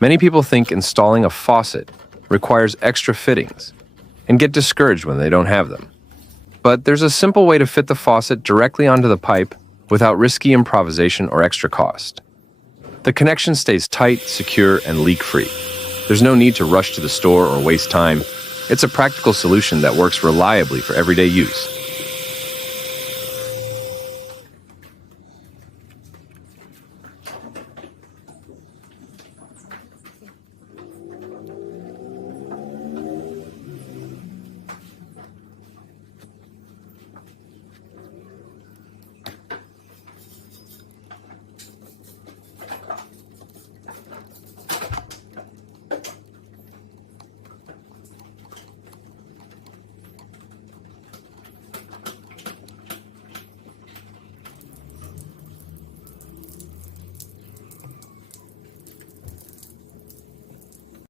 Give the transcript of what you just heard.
Many people think installing a faucet requires extra fittings and get discouraged when they don't have them. But there's a simple way to fit the faucet directly onto the pipe without risky improvisation or extra cost. The connection stays tight, secure, and leak-free. There's no need to rush to the store or waste time. It's a practical solution that works reliably for everyday use.